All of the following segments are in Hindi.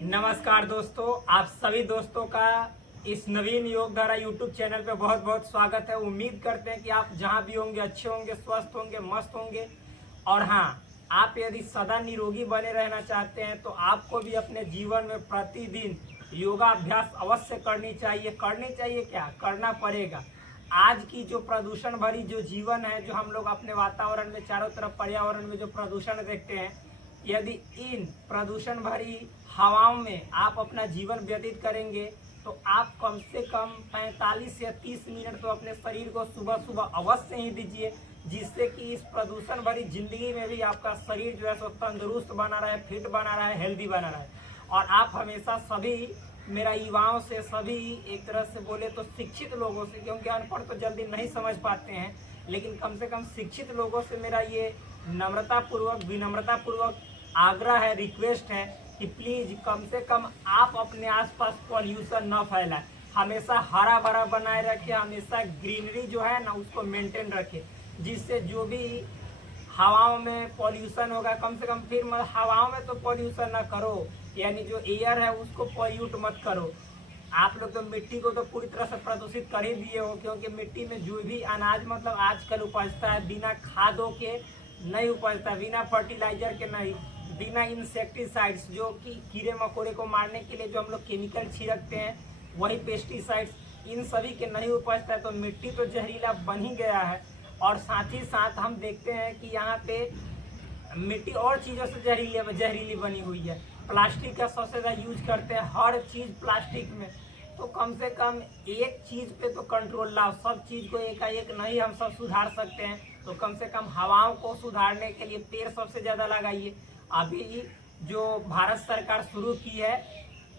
नमस्कार दोस्तों, आप सभी दोस्तों का इस नवीन योग धारा यूट्यूब चैनल पे बहुत बहुत स्वागत है। उम्मीद करते हैं कि आप जहां भी होंगे अच्छे होंगे, स्वस्थ होंगे, मस्त होंगे। और हाँ, आप यदि सदा निरोगी बने रहना चाहते हैं तो आपको भी अपने जीवन में प्रतिदिन योगाभ्यास अवश्य करनी चाहिए। क्या करना पड़ेगा। आज की जो प्रदूषण भरी जो जीवन है, जो हम लोग अपने वातावरण में चारों तरफ पर्यावरण में जो प्रदूषण देखते हैं, यदि इन प्रदूषण भरी हवाओं में आप अपना जीवन व्यतीत करेंगे तो आप कम से कम 45 या 30 मिनट तो अपने शरीर को सुबह सुबह अवश्य ही दीजिए, जिससे कि इस प्रदूषण भरी जिंदगी में भी आपका शरीर जो है सो तंदुरुस्त बना रहे, फिट बना रहे, हेल्दी बना रहे। और आप हमेशा सभी मेरा युवाओं से, सभी एक तरह से बोले तो शिक्षित लोगों से, क्योंकि अनपढ़ तो जल्दी नहीं समझ पाते हैं, लेकिन कम से कम शिक्षित लोगों से मेरा ये नम्रतापूर्वक, विनम्रतापूर्वक आग्रह है, रिक्वेस्ट है कि प्लीज कम से कम आप अपने आसपास पॉल्यूशन न फैलाएं। हमेशा हरा भरा बनाए रखें, हमेशा ग्रीनरी जो है ना उसको मेंटेन रखें, जिससे जो भी हवाओं में पॉल्यूशन होगा, कम से कम फिर हवाओं में तो पॉल्यूशन ना करो, यानी जो एयर है उसको पॉल्यूट मत करो। आप लोग तो मिट्टी को तो पूरी तरह से प्रदूषित कर ही दिए हो, क्योंकि मिट्टी में जो भी अनाज मतलब आजकल उपजता है बिना खादों के नहीं उपजता, बिना फर्टिलाइजर के नहीं, बिना इंसेक्टिसाइड्स जो कि कीड़े मकोड़े को मारने के लिए जो हम लोग केमिकल छिड़कते हैं, वही पेस्टिसाइड्स, इन सभी के नहीं उपजता है, तो मिट्टी तो जहरीला बन ही गया है। और साथ ही साथ हम देखते हैं कि यहाँ पे मिट्टी और चीज़ों से जहरीली बनी हुई है। प्लास्टिक का सबसे ज़्यादा यूज करते हैं, हर चीज़ प्लास्टिक में। तो कम से कम एक चीज़ पे तो कंट्रोल लाओ, सब चीज़ को एकाएक नहीं हम सब सुधार सकते हैं, तो कम से कम हवाओं को सुधारने के लिए पेड़ सबसे ज़्यादा लगाइए। अभी जो भारत सरकार शुरू की है,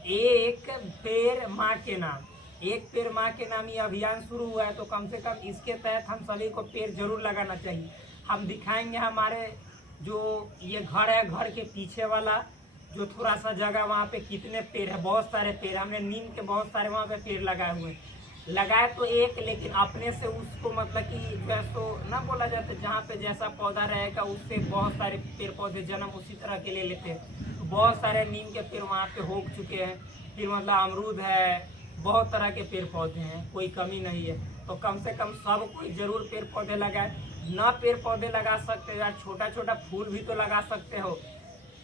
एक पेड़ माँ के नाम, एक पेड़ माँ के नाम ये अभियान शुरू हुआ है, तो कम से कम इसके तहत हम सभी को पेड़ जरूर लगाना चाहिए। हम दिखाएंगे हमारे जो ये घर है, घर के पीछे वाला जो थोड़ा सा जगह, वहाँ पे कितने पेड़ है, बहुत सारे पेड़, हमने नीम के बहुत सारे वहाँ पे पेड़ लगाए हुए हैं। लगाए तो एक, लेकिन अपने से उसको मतलब कि वैसो ना बोला जाता, जहाँ पे जैसा पौधा रहेगा उससे बहुत सारे पेड़ पौधे जन्म उसी तरह के ले लेते हैं। तो बहुत सारे नीम के पेड़ वहाँ पे हो चुके हैं, फिर मतलब अमरूद है, बहुत तरह के पेड़ पौधे हैं, कोई कमी नहीं है। तो कम से कम सब कोई जरूर पेड़ पौधे लगाए। ना पेड़ पौधे लगा सकते हो यार, छोटा छोटा फूल भी तो लगा सकते हो।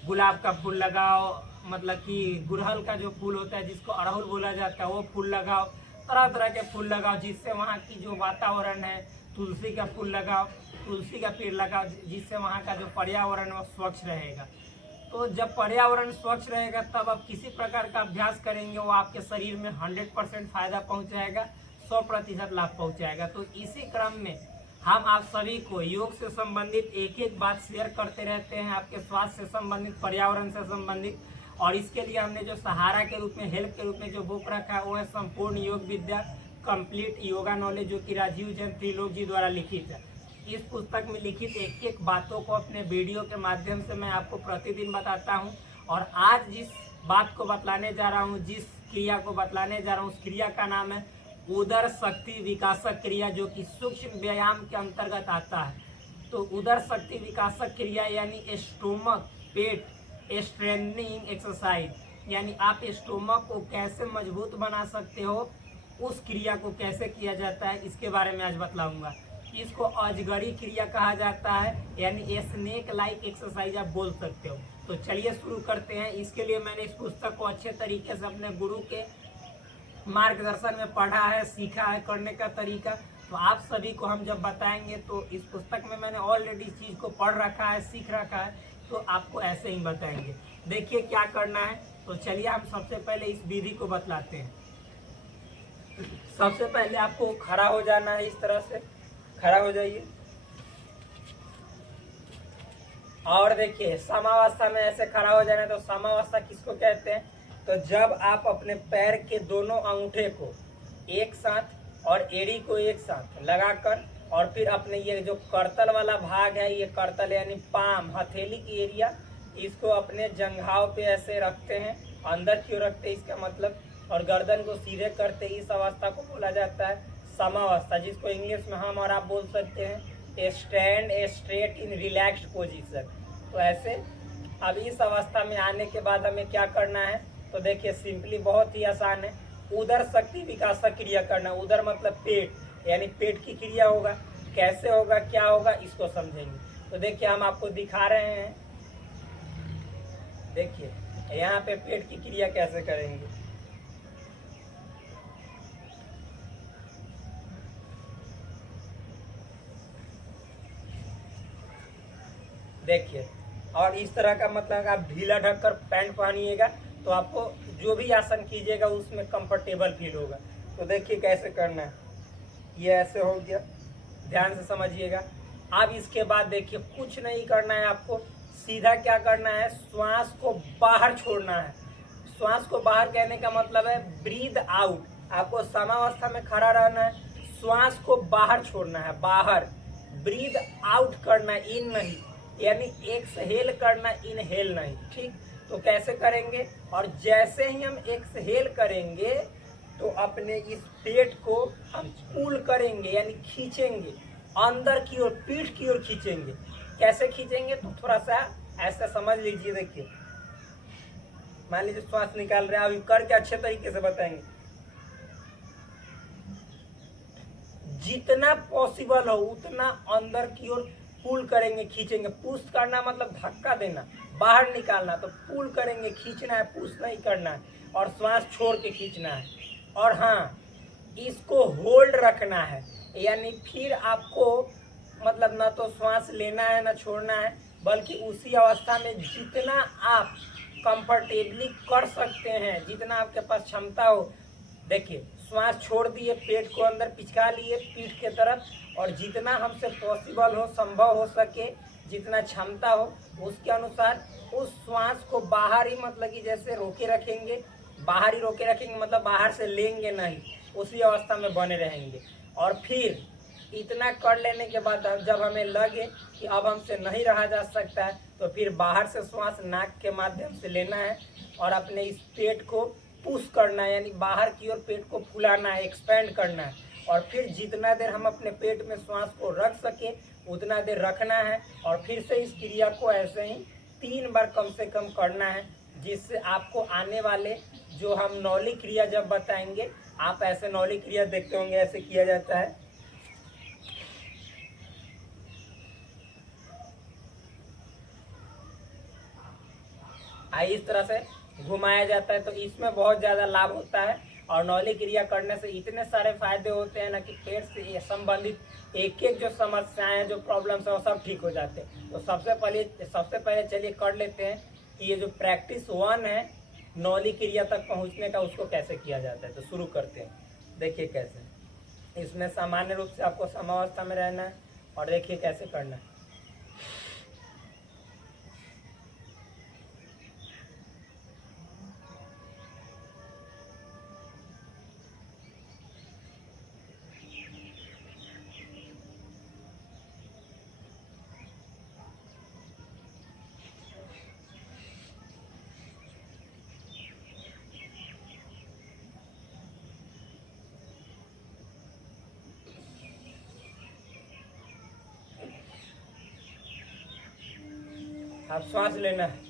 गुलाब का फूल लगाओ, मतलब कि गुड़हल का जो फूल होता है जिसको अड़हुल बोला जाता है, वो फूल लगाओ। तरह तरह के फूल लगाओ, जिससे वहाँ की जो वातावरण है, तुलसी का फूल लगाओ, तुलसी का पेड़ लगाओ, जिससे वहाँ का जो पर्यावरण है वो स्वच्छ रहेगा। तो जब पर्यावरण स्वच्छ रहेगा तब आप किसी प्रकार का अभ्यास करेंगे, वो आपके शरीर में 100% फायदा पहुँचाएगा, 100% लाभ पहुँचाएगा। तो इसी क्रम में हम आप सभी को योग से संबंधित एक एक बात शेयर करते रहते हैं, आपके स्वास्थ्य से संबंधित, पर्यावरण से संबंधित। और इसके लिए हमने जो सहारा के रूप में, हेल्प के रूप में जो बुक रखा है, वो है संपूर्ण योग विद्या कंप्लीट योगा नॉलेज, जो कि राजीव जैन त्रिलोक जी द्वारा लिखित है। इस पुस्तक में लिखित एक एक बातों को अपने वीडियो के माध्यम से मैं आपको प्रतिदिन बताता हूँ। और आज जिस बात को बतलाने जा रहा हूँ, जिस क्रिया को बतलाने जा रहा हूँ, उस क्रिया का नाम है उदर शक्ति विकासक क्रिया, जो कि सूक्ष्म व्यायाम के अंतर्गत आता है। तो उदर शक्ति विकासक क्रिया यानी स्टोमक पेट स्ट्रेंथनिंग एक्सरसाइज, यानी आप स्टोमक को कैसे मजबूत बना सकते हो, उस क्रिया को कैसे किया जाता है, इसके बारे में आज बतलाऊंगा। इसको अजगरी क्रिया कहा जाता है, यानी स्नेक लाइक एक्सरसाइज आप बोल सकते हो। तो चलिए शुरू करते हैं। इसके लिए मैंने इस पुस्तक को अच्छे तरीके से अपने गुरु के मार्गदर्शन में पढ़ा है, सीखा है करने का तरीका। तो आप सभी को हम जब बताएंगे, तो इस पुस्तक में मैंने ऑलरेडी इस चीज़ को पढ़ रखा है, सीख रखा है, तो आपको ऐसे ही बताएंगे। देखिए क्या करना है। तो चलिए हम सबसे पहले इस विधि को बतलाते हैं। सबसे पहले आपको खड़ा हो जाना है, इस तरह से खड़ा हो जाइए। और देखिए समावस्था में ऐसे खड़ा हो जाना है। तो समावस्था किसको कहते हैं? तो जब आप अपने पैर के दोनों अंगूठे को एक साथ और एड़ी को एक साथ लगाकर, और फिर अपने ये जो करतल वाला भाग है, ये करतल यानी पाम, हथेली की एरिया, इसको अपने जंघाव पे ऐसे रखते हैं, अंदर क्यों रखते हैं इसका मतलब, और गर्दन को सीधे करते, इस अवस्था को बोला जाता है समावस्था, जिसको इंग्लिश में हम और आप बोल सकते हैं stand straight in relaxed position. तो ऐसे अब इस अवस्था में आने के बाद हमें क्या करना है? तो देखिए सिंपली बहुत ही आसान है। उदर शक्ति विकास क्रिया करना, उदर मतलब पेट, यानी पेट की क्रिया होगा। कैसे होगा, क्या होगा, इसको समझेंगे। तो देखिए हम आपको दिखा रहे हैं, देखिए यहाँ पे पेट की क्रिया कैसे करेंगे। देखिए, और इस तरह का मतलब आप ढीला ढककर पैंट पहनिएगा तो आपको जो भी आसन कीजिएगा उसमें कंफर्टेबल फील होगा। तो देखिए कैसे करना है, ये ऐसे हो गया, ध्यान से समझिएगा। अब इसके बाद देखिए कुछ नहीं करना है आपको, सीधा क्या करना है, श्वास को बाहर छोड़ना है। श्वास को बाहर कहने का मतलब है ब्रीद आउट। आपको समावस्था में खड़ा रहना है, श्वास को बाहर छोड़ना है, बाहर। ब्रीद आउट करना, इन नहीं, यानी एक्सहेल करना, इनहेल नहीं। ठीक, तो कैसे करेंगे, और जैसे ही हम एक्सहेल करेंगे तो अपने इस पेट को हम पुल करेंगे, यानी खींचेंगे अंदर की ओर, पीठ की ओर खींचेंगे। कैसे खींचेंगे, तो थोड़ा सा ऐसा समझ लीजिए। देखिए मान लीजिए श्वास निकाल रहे हैं, अभी करके अच्छे तरीके से बताएंगे। जितना पॉसिबल हो उतना अंदर की ओर पुल करेंगे, खींचेंगे। पुश करना मतलब धक्का देना, बाहर निकालना। तो पुल करेंगे, खींचना है, पुश नहीं करना है, और श्वास छोड़ के खींचना है। और हाँ, इसको होल्ड रखना है, यानी फिर आपको मतलब ना तो श्वास लेना है ना छोड़ना है, बल्कि उसी अवस्था में जितना आप कंफर्टेबली कर सकते हैं, जितना आपके पास क्षमता हो। देखिए श्वास छोड़ दिए, पेट को अंदर पिचका लिए पीठ के तरफ, और जितना हमसे पॉसिबल हो, संभव हो सके, जितना क्षमता हो उसके अनुसार उस श्वास को बाहर ही मतलब कि जैसे रोके रखेंगे। बाहर ही रोके रखेंगे मतलब बाहर से लेंगे नहीं, उसी अवस्था में बने रहेंगे। और फिर इतना कर लेने के बाद जब हमें लगे कि अब हमसे नहीं रहा जा सकता है, तो फिर बाहर से श्वास नाक के माध्यम से लेना है और अपने इस पेट को पुश करना है, यानी बाहर की ओर पेट को फुलाना है, एक्सपेंड करना है। और फिर जितना देर हम अपने पेट में श्वास को रख सके उतना देर रखना है, और फिर से इस क्रिया को ऐसे ही 3 बार कम से कम करना है, जिससे आपको आने वाले जो हम नौली क्रिया जब बताएंगे, आप ऐसे नौली क्रिया देखते होंगे, ऐसे किया जाता है। इस तरह से घुमाया जाता है, तो इसमें बहुत ज़्यादा लाभ होता है। और नौली क्रिया करने से इतने सारे फायदे होते हैं ना कि पेट से संबंधित एक एक जो समस्याएं हैं, जो प्रॉब्लम्स हैं, वो सब ठीक हो जाते हैं। तो सबसे पहले चलिए कर लेते हैं कि ये जो प्रैक्टिस 1 है नौली क्रिया तक पहुंचने का, उसको कैसे किया जाता है। तो शुरू करते हैं। देखिए कैसे, इसमें सामान्य रूप से आपको समावस्था में रहना है, और देखिए कैसे करना है। आप श्वास लेना है,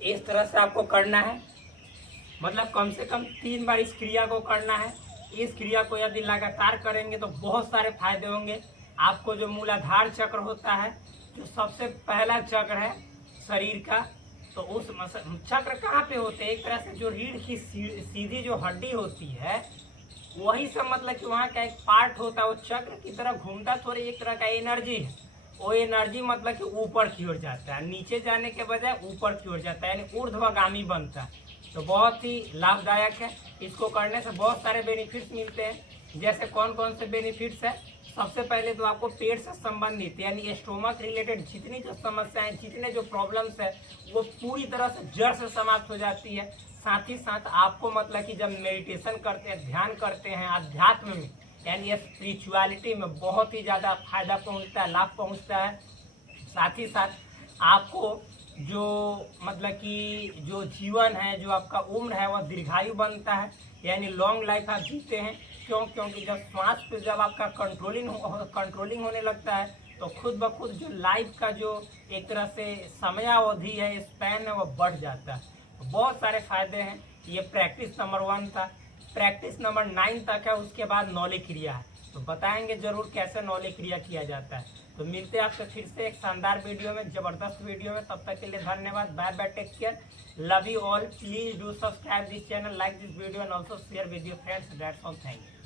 इस तरह से आपको करना है, मतलब कम से कम 3 बार इस क्रिया को करना है। इस क्रिया को यदि लगातार करेंगे तो बहुत सारे फायदे होंगे। आपको जो मूलाधार चक्र होता है, जो सबसे पहला चक्र है शरीर का, तो उस चक्र कहाँ पे होते हैं? एक तरह से जो रीढ़ की सीधी जो हड्डी होती है, वही सब मतलब कि वहाँ का एक पार्ट होता है, वो चक्र की तरह घूमता, थोड़ी एक तरह का एनर्जी है। वो एनर्जी मतलब कि ऊपर की ओर जाता है, नीचे जाने के बजाय ऊपर की ओर जाता है, यानी ऊर्ध्वगामी बनता है। तो बहुत ही लाभदायक है। इसको करने से बहुत सारे बेनिफिट्स मिलते हैं। जैसे कौन कौन से बेनिफिट्स है? सबसे पहले तो आपको पेट से संबंधित यानी स्टोमक रिलेटेड जितनी जो समस्याएं, जितने जो प्रॉब्लम्स है, वो पूरी तरह से जड़ से समाप्त हो जाती है। साथ ही साथ आपको मतलब कि जब मेडिटेशन करते हैं, ध्यान करते हैं, अध्यात्म में यानी स्पिरिचुअलिटी में बहुत ही ज़्यादा फायदा पहुंचता है, लाभ पहुंचता है। साथ ही साथ आपको जो मतलब कि जो जीवन है, जो आपका उम्र है, वह दीर्घायु बनता है, यानी लॉन्ग लाइफ आप जीते हैं। क्यों? क्योंकि जब श्वास पे जब आपका कंट्रोलिंग होने लगता है, तो खुद ब खुद जो लाइफ का जो एक तरह से समयावधि है, स्पैन है, वह बढ़ जाता है। बहुत सारे फायदे हैं। ये प्रैक्टिस नंबर 1 था। प्रैक्टिस नंबर 9 तक है, उसके बाद नौले क्रिया है। तो बताएंगे जरूर कैसे नौले क्रिया किया जाता है। तो मिलते हैं आपसे फिर से एक शानदार वीडियो में, जबरदस्त वीडियो में। तब तक के लिए धन्यवाद। Bye bye, take care, love you all. Please do subscribe this channel, like this video and also share with your friends. That's all, thank you.